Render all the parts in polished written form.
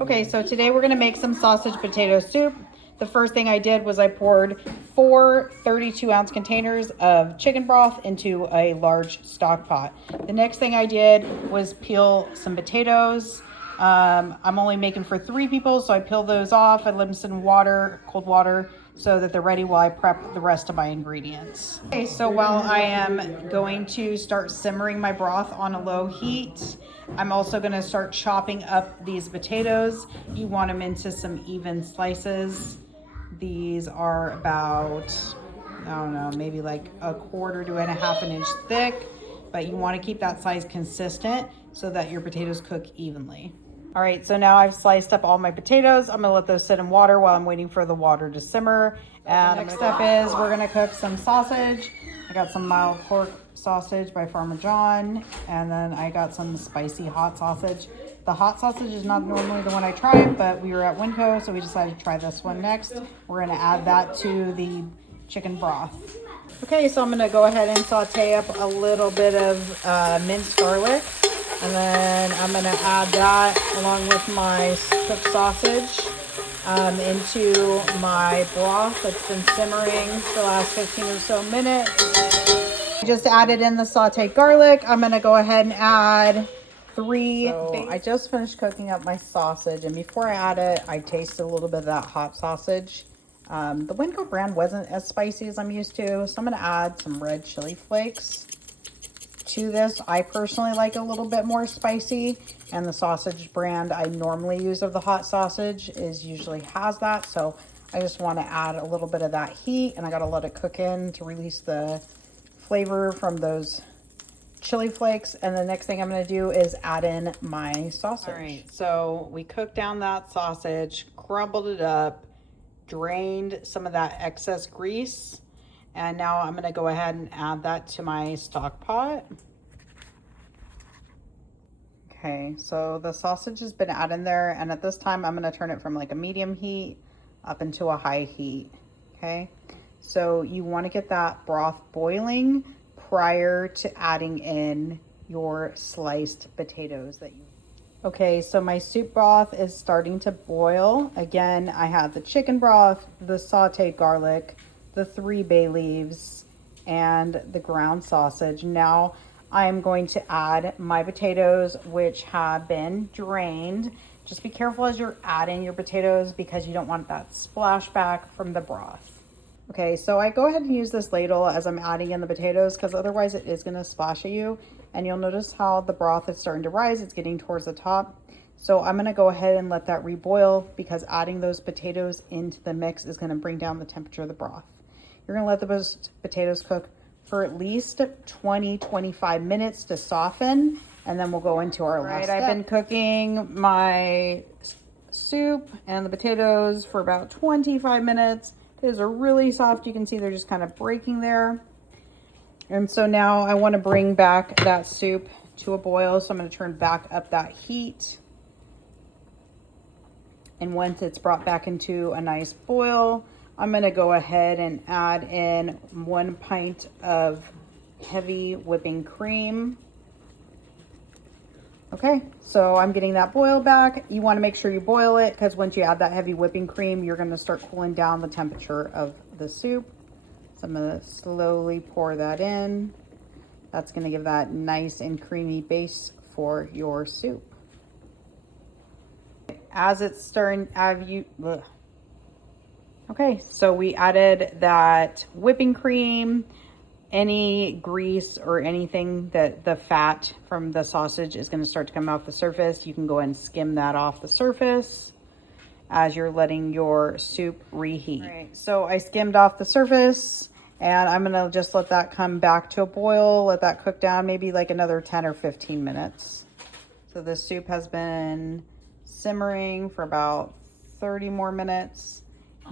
Okay, so today we're gonna make some sausage potato soup. The first thing I did was I poured 4 32-ounce containers of chicken broth into a large stock pot. The next thing I did was peel some potatoes. I'm only making for 3 people, so I peel those off. I let them sit in water, cold water, so that they're ready while I prep the rest of my ingredients. Okay, so while I am going to start simmering my broth on a low heat, I'm also going to start chopping up these potatoes. You want them into some even slices. These are about, I don't know, maybe like 1/4 to 1/2 inch thick, but you want to keep that size consistent so that your potatoes cook evenly. All right, so now I've sliced up all my potatoes. I'm gonna let those sit in water while I'm waiting for the water to simmer. And the next step is we're gonna cook some sausage. I got some mild pork sausage by Farmer John, and then I got some spicy hot sausage. The hot sausage is not normally the one I try, but we were at Winco, so we decided to try this one next. We're gonna add that to the chicken broth. Okay, so I'm gonna go ahead and saute up a little bit of minced garlic. And then I'm gonna add that along with my cooked sausage into my broth that's been simmering for the last 15 or so minutes. I just added in the sauteed garlic. I'm gonna go ahead and add 3. So I just finished cooking up my sausage, and before I add it, I tasted a little bit of that hot sausage. The Winco brand wasn't as spicy as I'm used to, so I'm gonna add some red chili flakes to this. I personally like a little bit more spicy, and the sausage brand I normally use of the hot sausage is usually has that, so I just want to add a little bit of that heat, and I got to let it cook in to release the flavor from those chili flakes. And the next thing I'm going to do is add in my sausage. All right, so we cooked down that sausage, crumbled it up, drained some of that excess grease, and now I'm going to go ahead and add that to my stock pot. Okay, so the sausage has been added in there, and at this time I'm going to turn it from like a medium heat up into a high heat. Okay, so you want to get that broth boiling prior to adding in your sliced potatoes that you. Okay, so my soup broth is starting to boil. Again, I have the chicken broth, the sauteed garlic, the 3 bay leaves, and the ground sausage. Now I'm going to add my potatoes, which have been drained. Just be careful as you're adding your potatoes because you don't want that splashback from the broth. Okay, so I go ahead and use this ladle as I'm adding in the potatoes because otherwise it is going to splash at you. And you'll notice how the broth is starting to rise. It's getting towards the top. So I'm going to go ahead and let that reboil because adding those potatoes into the mix is going to bring down the temperature of the broth. You're going to let those potatoes cook for at least 20-25 minutes to soften, and then we'll go into our last step. I've been cooking my soup and the potatoes for about 25 minutes. These are really soft. You can see they're just kind of breaking there. And so now I want to bring back that soup to a boil. So I'm going to turn back up that heat. And once it's brought back into a nice boil, I'm going to go ahead and add in 1 pint of heavy whipping cream. Okay, so I'm getting that boil back. You want to make sure you boil it because once you add that heavy whipping cream, you're going to start cooling down the temperature of the soup. So I'm going to slowly pour that in. That's going to give that nice and creamy base for your soup. As it's stirring, okay, so we added that whipping cream. Any grease or anything that the fat from the sausage is going to start to come off the surface, you can go ahead and skim that off the surface as you're letting your soup reheat. All right, so I skimmed off the surface and I'm going to just let that come back to a boil, let that cook down maybe like another 10 or 15 minutes. So the soup has been simmering for about 30 more minutes.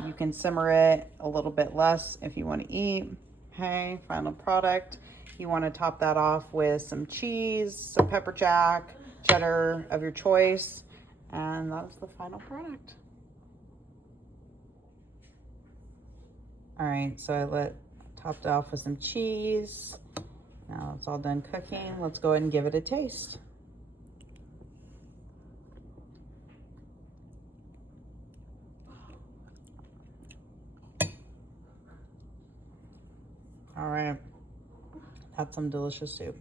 You can simmer it a little bit less if you want to eat. Okay, final product. You want to top that off with some cheese, some pepper jack, cheddar of your choice, and that was the final product. All right, so I topped it off with some cheese. Now it's all done cooking. Let's go ahead and give it a taste. All right. That's some delicious soup.